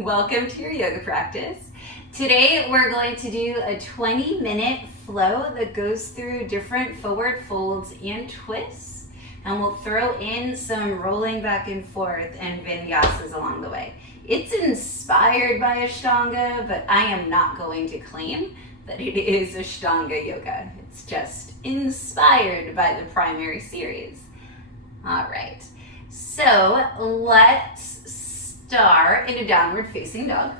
Welcome to your yoga practice. Today we're going to do a 20-minute flow that goes through different forward folds and twists, and we'll throw in some rolling back and forth and vinyasas along the way. It's inspired by ashtanga, but I am not going to claim that it is ashtanga yoga. It's just inspired by the primary series. All right, so let's start in a downward facing dog.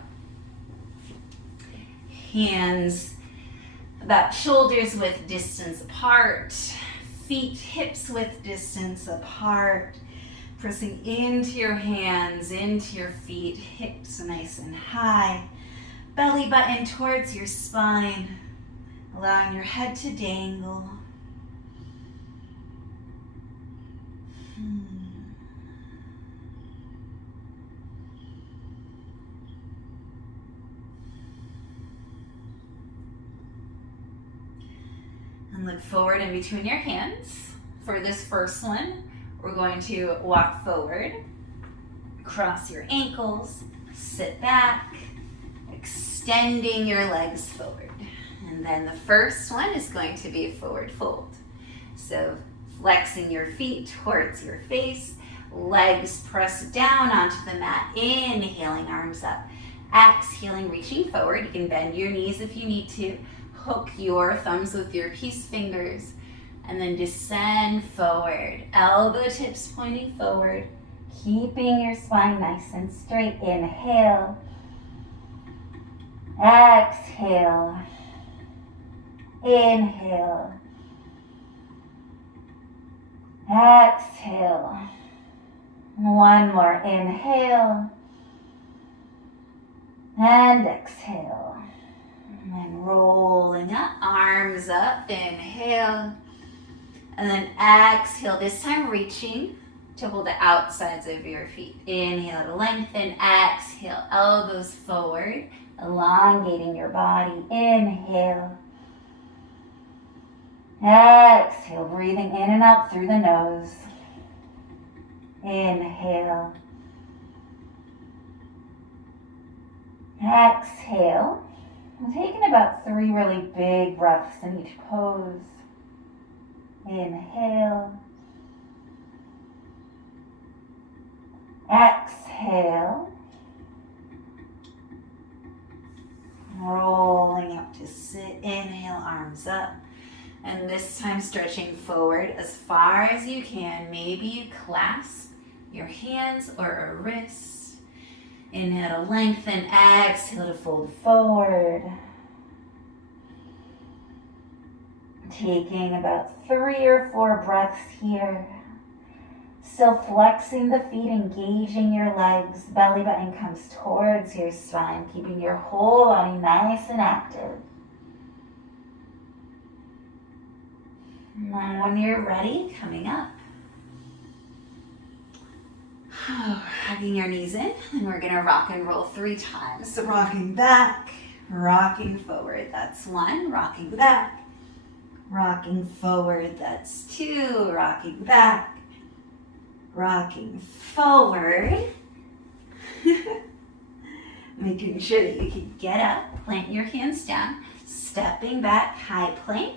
Hands about shoulders width distance apart, feet hips width distance apart, pressing into your hands, into your feet, hips nice and high, belly button towards your spine, allowing your head to dangle. And look forward in between your hands. For this first one, we're going to walk forward, cross your ankles, sit back, extending your legs forward. And then the first one is going to be a forward fold. So flexing your feet towards your face, legs pressed down onto the mat, inhaling, arms up. Exhaling, reaching forward. You can bend your knees if you need to. Hook your thumbs with your peace fingers and then descend forward. Elbow tips pointing forward, keeping your spine nice and straight. Inhale, exhale, inhale, exhale. One more, inhale and exhale. And then rolling up, arms up, inhale. And then exhale, this time reaching to hold the outsides of your feet. Inhale to lengthen, exhale, elbows forward, elongating your body. Inhale. Exhale, breathing in and out through the nose. Inhale. Exhale. I'm taking about 3 really big breaths in each pose. Inhale. Exhale. Rolling up to sit. Inhale, arms up. And this time stretching forward as far as you can. Maybe you clasp your hands or a wrist. Inhale to lengthen, exhale to fold forward. Taking about 3 or 4 breaths here. Still flexing the feet, engaging your legs. Belly button comes towards your spine, keeping your whole body nice and active. And then when you're ready, coming up. Hugging your knees in, and we're gonna rock and roll 3 times. So rocking back, rocking forward, that's 1, rocking back, rocking forward, that's 2, rocking back, rocking forward. Making sure that you can get up, plant your hands down, stepping back, high plank.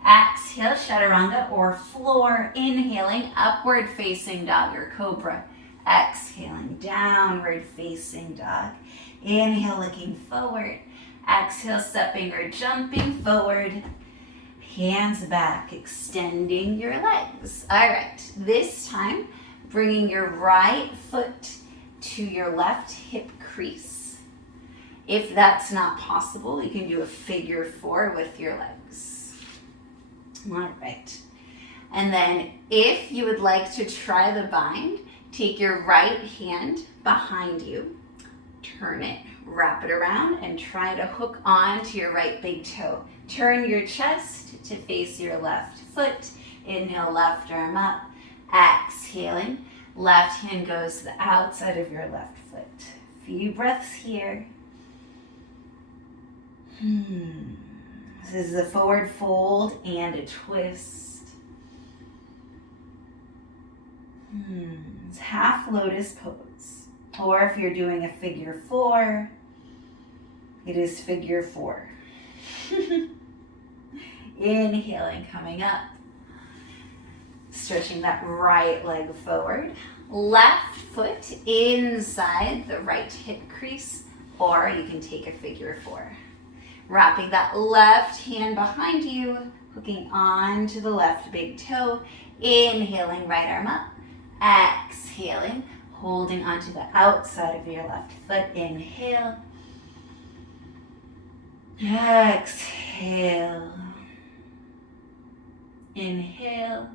Exhale, chaturanga or floor, inhaling, upward facing dog or cobra. Exhaling, downward facing dog. Inhale, looking forward. Exhale, stepping or jumping forward. Hands back, extending your legs. All right, this time, bringing your right foot to your left hip crease. If that's not possible, you can do a figure 4 with your legs. All right. And then if you would like to try the bind, take your right hand behind you, turn it, wrap it around, and try to hook on to your right big toe. Turn your chest to face your left foot. Inhale, left arm up. Exhaling, left hand goes to the outside of your left foot. Few breaths here. This is a forward fold and a twist. It's half lotus pose. Or if you're doing a figure 4, it is figure 4. Inhaling, coming up. Stretching that right leg forward. Left foot inside the right hip crease, or you can take a figure 4. Wrapping that left hand behind you, hooking onto the left big toe. Inhaling, right arm up. Exhaling, holding onto the outside of your left foot. Inhale. Exhale. Inhale.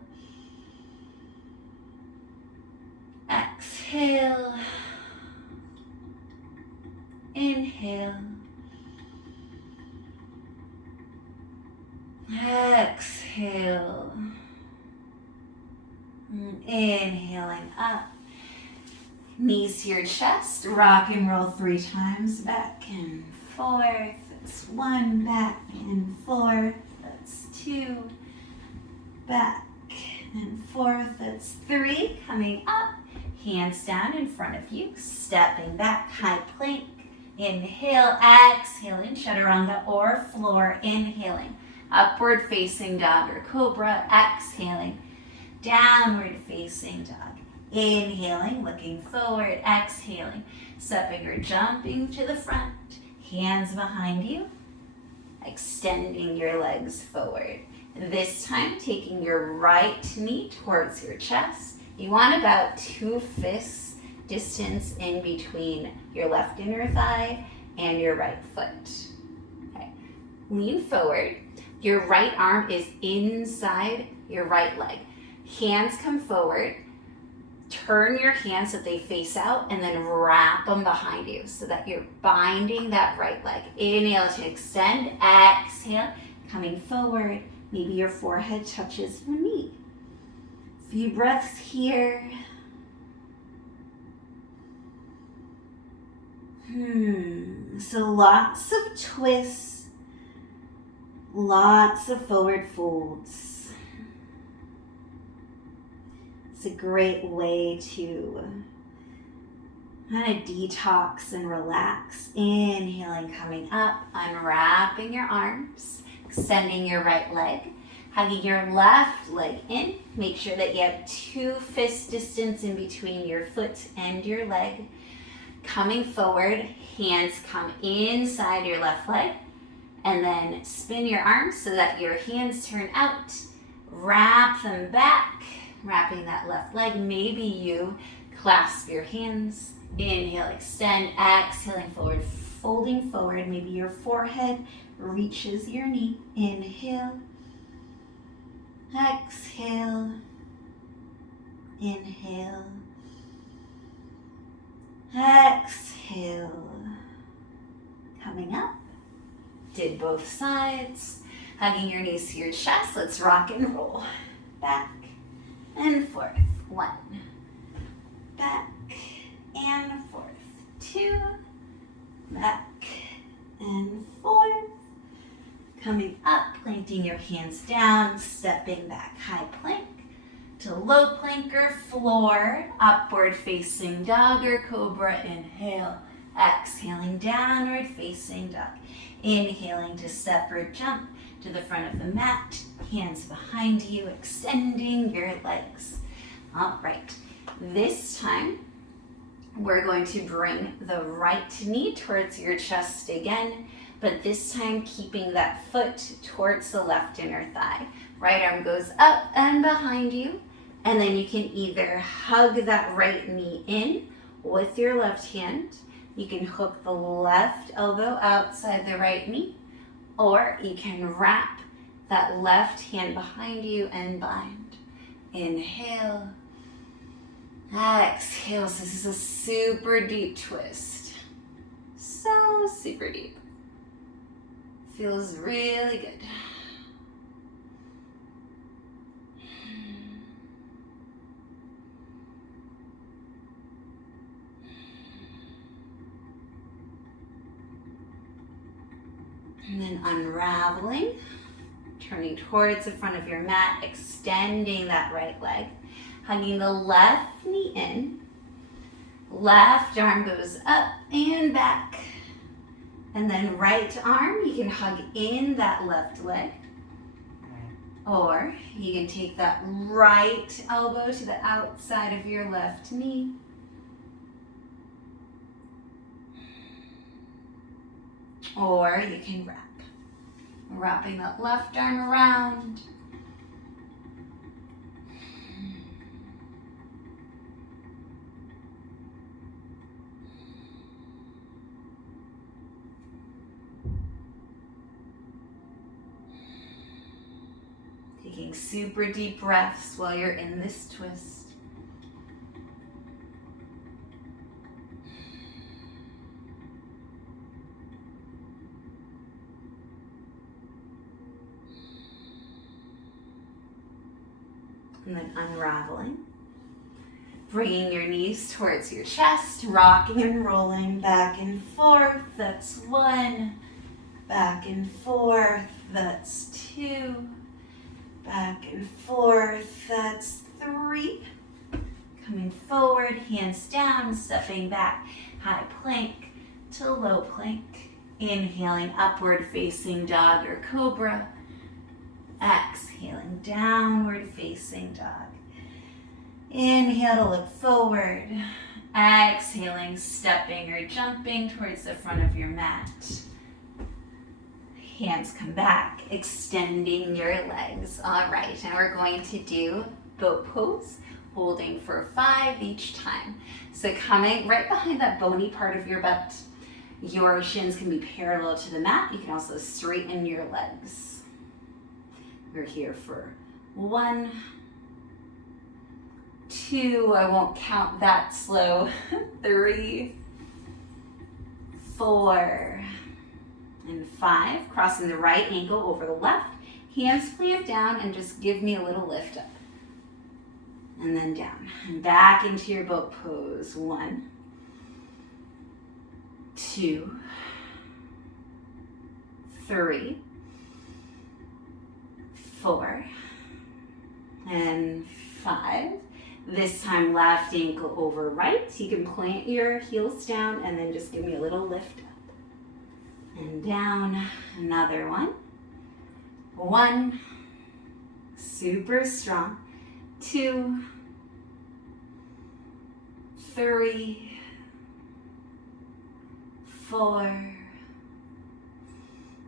Exhale. Inhale. Exhale. Inhaling up. Knees to your chest. Rock and roll 3 times. Back and forth. That's 1. Back and forth. That's 2. Back and forth. That's 3. Coming up. Hands down in front of you. Stepping back. High plank. Inhale. Exhaling. Chaturanga or floor. Inhaling. Upward facing dog or cobra. Exhaling. Downward facing dog. Inhaling, looking forward. Exhaling. Stepping or jumping to the front. Hands behind you. Extending your legs forward. This time, taking your right knee towards your chest. You want about 2 fists distance in between your left inner thigh and your right foot. Okay. Lean forward. Your right arm is inside your right leg. Hands come forward. Turn your hands so they face out and then wrap them behind you so that you're binding that right leg. Inhale to extend. Exhale. Coming forward. Maybe your forehead touches your knee. Few breaths here. So lots of twists. Lots of forward folds. It's a great way to kind of detox and relax. Inhaling, coming up, unwrapping your arms, extending your right leg, hugging your left leg in. Make sure that you have 2 fist distance in between your foot and your leg. Coming forward, hands come inside your left leg. And then spin your arms so that your hands turn out. Wrap them back, wrapping that left leg. Maybe you clasp your hands. Inhale, extend, exhaling forward, folding forward. Maybe your forehead reaches your knee. Inhale, exhale, inhale, exhale. Coming up. Did both sides. Hugging your knees to your chest. Let's rock and roll. Back and forth. 1. Back and forth. 2. Back and forth. Coming up, planting your hands down, stepping back. High plank to low plank or floor. Upward facing dog or cobra. Inhale. Exhaling, downward facing dog. Inhaling to step or jump to the front of the mat. Hands behind you, extending your legs. All right. This time, we're going to bring the right knee towards your chest again, but this time keeping that foot towards the left inner thigh. Right arm goes up and behind you, and then you can either hug that right knee in with your left hand. You can hook the left elbow outside the right knee, or you can wrap that left hand behind you and bind. Inhale, exhale. So this is a super deep twist. So super deep. Feels really good. And then unraveling, turning towards the front of your mat, extending that right leg, hugging the left knee in, Left arm goes up and back. And then right arm, you can hug in that left leg. Or you can take that right elbow to the outside of your left knee. Or you can wrap. Wrapping that left arm around. Taking super deep breaths while you're in this twist. And then unraveling. Bringing your knees towards your chest, rocking and rolling back and forth. That's 1. Back and forth. That's 2. Back and forth. That's 3. Coming forward, hands down, stepping back, high plank to low plank. Inhaling, upward facing dog or cobra. Exhaling, downward facing dog. Inhale to look forward. Exhaling, stepping or jumping towards the front of your mat. Hands come back, extending your legs. All right, now we're going to do boat pose, holding for 5 each time. So coming right behind that bony part of your butt, your shins can be parallel to the mat. You can also straighten your legs. We're here for 1, 2, I won't count that slow, 3, 4, and 5. Crossing the right ankle over the left, hands plant down and just give me a little lift up. And then down, and back into your boat pose. 1, 2, 3, 4, and 5. This time left ankle over right. You can plant your heels down and then just give me a little lift up. And down, another one. 1, super strong. 2, 3, 4,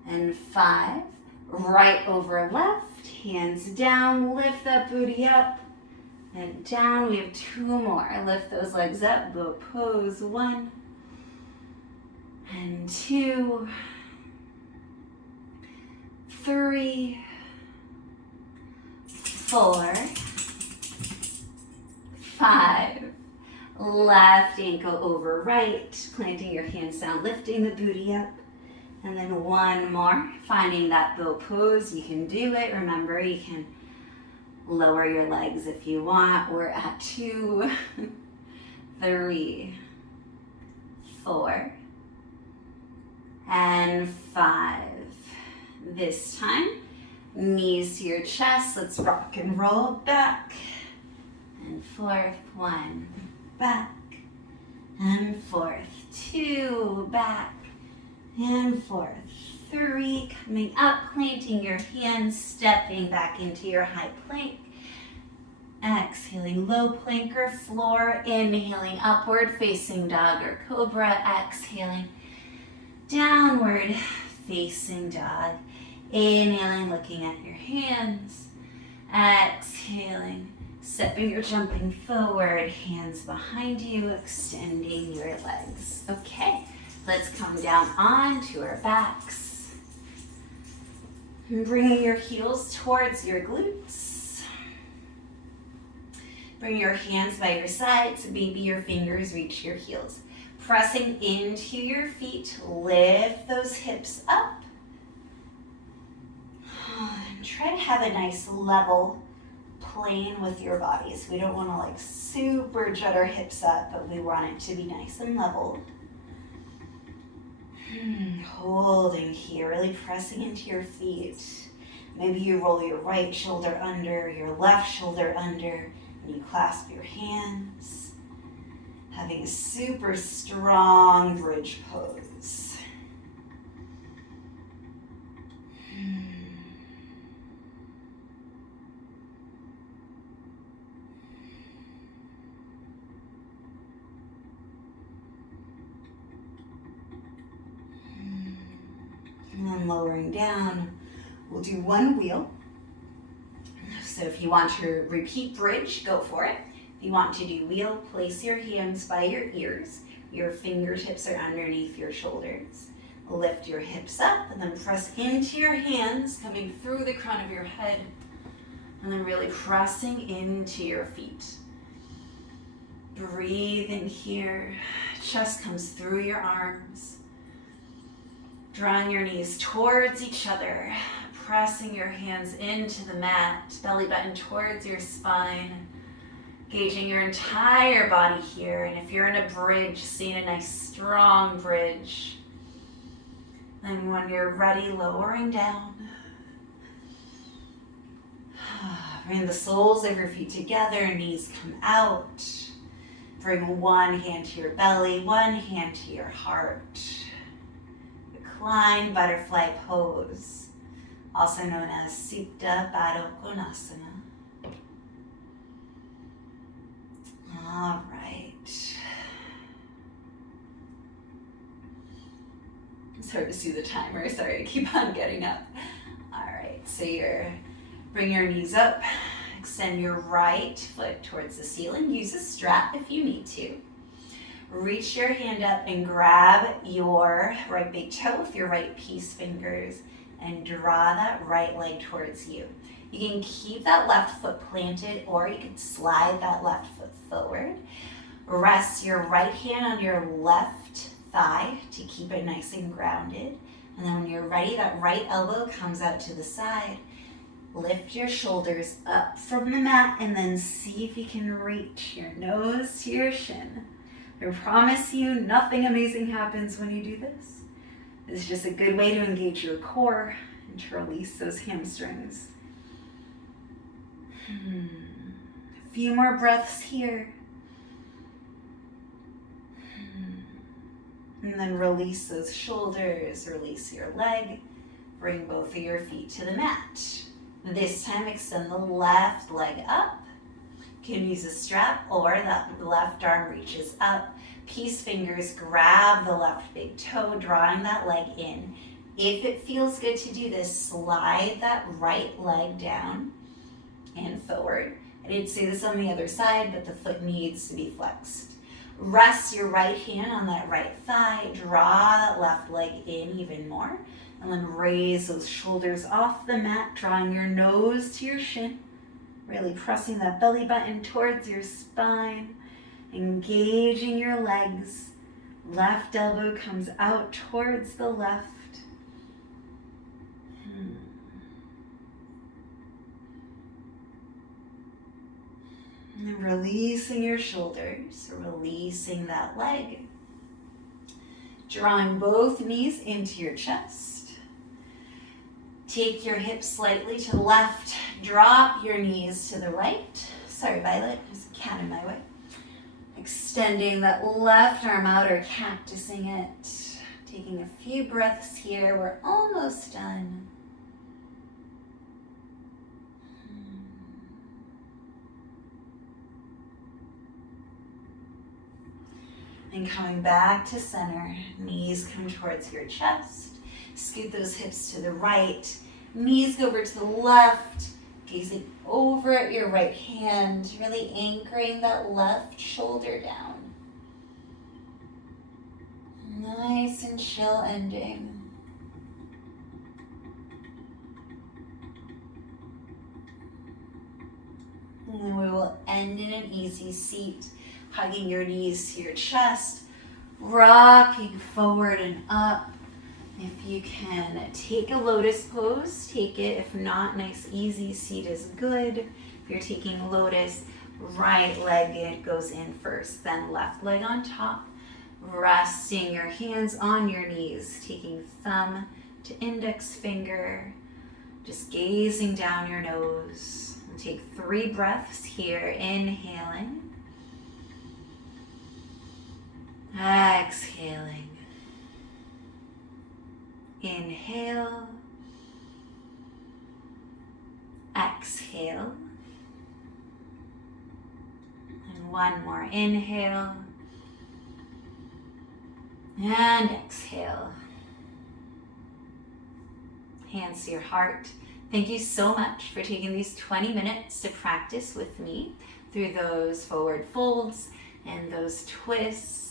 and 5. Right over left, hands down, lift that booty up, and down. We have 2 more. Lift those legs up, boat pose. 1, and 2, 3, 4, 5. Left ankle over right, planting your hands down, lifting the booty up. And then 1 more, finding that boat pose. You can do it. Remember, you can lower your legs if you want. We're at 2, 3, 4, and 5. This time, knees to your chest. Let's rock and roll back and forth. 1, back and forth. 2, back and forth. 3, coming up, planting your hands, stepping back into your high plank. Exhaling, low plank or floor. Inhaling, upward facing dog or cobra. Exhaling, downward facing dog. Inhaling, looking at your hands. Exhaling, stepping or jumping forward. Hands behind you, extending your legs. Okay, let's come down onto our backs. And bringing your heels towards your glutes. Bring your hands by your sides. Maybe your fingers reach your heels. Pressing into your feet, lift those hips up. And try to have a nice level plane with your bodies. We don't want to like super jut our hips up, but we want it to be nice and level. Holding here, really pressing into your feet. Maybe you roll your right shoulder under, your left shoulder under, and you clasp your hands. Having a super strong bridge pose. And then lowering down, we'll do one wheel. So if you want to repeat bridge, go for it. If you want to do wheel, place your hands by your ears. Your fingertips are underneath your shoulders. Lift your hips up and then press into your hands, coming through the crown of your head, and then really pressing into your feet. Breathe in here. Chest comes through your arms. Drawing your knees towards each other, pressing your hands into the mat, belly button towards your spine, gauging your entire body here. And if you're in a bridge, seeing a nice strong bridge. And when you're ready, lowering down. Bring the soles of your feet together, knees come out. Bring one hand to your belly, one hand to your heart. Recline butterfly pose, also known as Supta Baddha Konasana. All right. It's hard to see the timer. Sorry, I keep on getting up. All right, so bring your knees up. Extend your right foot towards the ceiling. Use a strap if you need to. Reach your hand up and grab your right big toe with your right peace fingers and draw that right leg towards you. You can keep that left foot planted or you can slide that left foot forward. Rest your right hand on your left thigh to keep it nice and grounded. And then when you're ready, that right elbow comes out to the side. Lift your shoulders up from the mat and then see if you can reach your nose to your shin. I promise you, nothing amazing happens when you do this. It's just a good way to engage your core and to release those hamstrings. A few more breaths here. And then release those shoulders, release your leg. Bring both of your feet to the mat. This time, extend the left leg up. You can use a strap or that left arm reaches up. Peace fingers grab the left big toe, drawing that leg in. If it feels good to do this, slide that right leg down and forward. I did say this on the other side, but the foot needs to be flexed. Rest your right hand on that right thigh, draw that left leg in even more, and then raise those shoulders off the mat, drawing your nose to your shin. Really pressing that belly button towards your spine, engaging your legs. Left elbow comes out towards the left. And then releasing your shoulders, releasing that leg. Drawing both knees into your chest. Take your hips slightly to the left. Drop your knees to the right. Sorry, Violet, there's a cat in my way. Extending that left arm out or cactusing it. Taking a few breaths here. We're almost done. And coming back to center, knees come towards your chest. Scoot those hips to the right. Knees go over to the left. Gazing over at your right hand, really anchoring that left shoulder down. Nice and chill ending. And then we will end in an easy seat, hugging your knees to your chest, rocking forward and up. If you can take a lotus pose, take it. If not, nice easy seat is good. If you're taking lotus, right leg goes in first, then left leg on top. Resting your hands on your knees, taking thumb to index finger, just gazing down your nose. And take 3 breaths here, inhaling. Exhaling. Inhale. Exhale. And one more inhale. And exhale. Hands to your heart. Thank you so much for taking these 20 minutes to practice with me through those forward folds and those twists.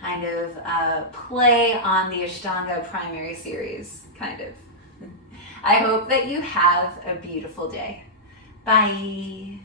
Kind of play on the Ashtanga primary series, kind of. I hope that you have a beautiful day. Bye.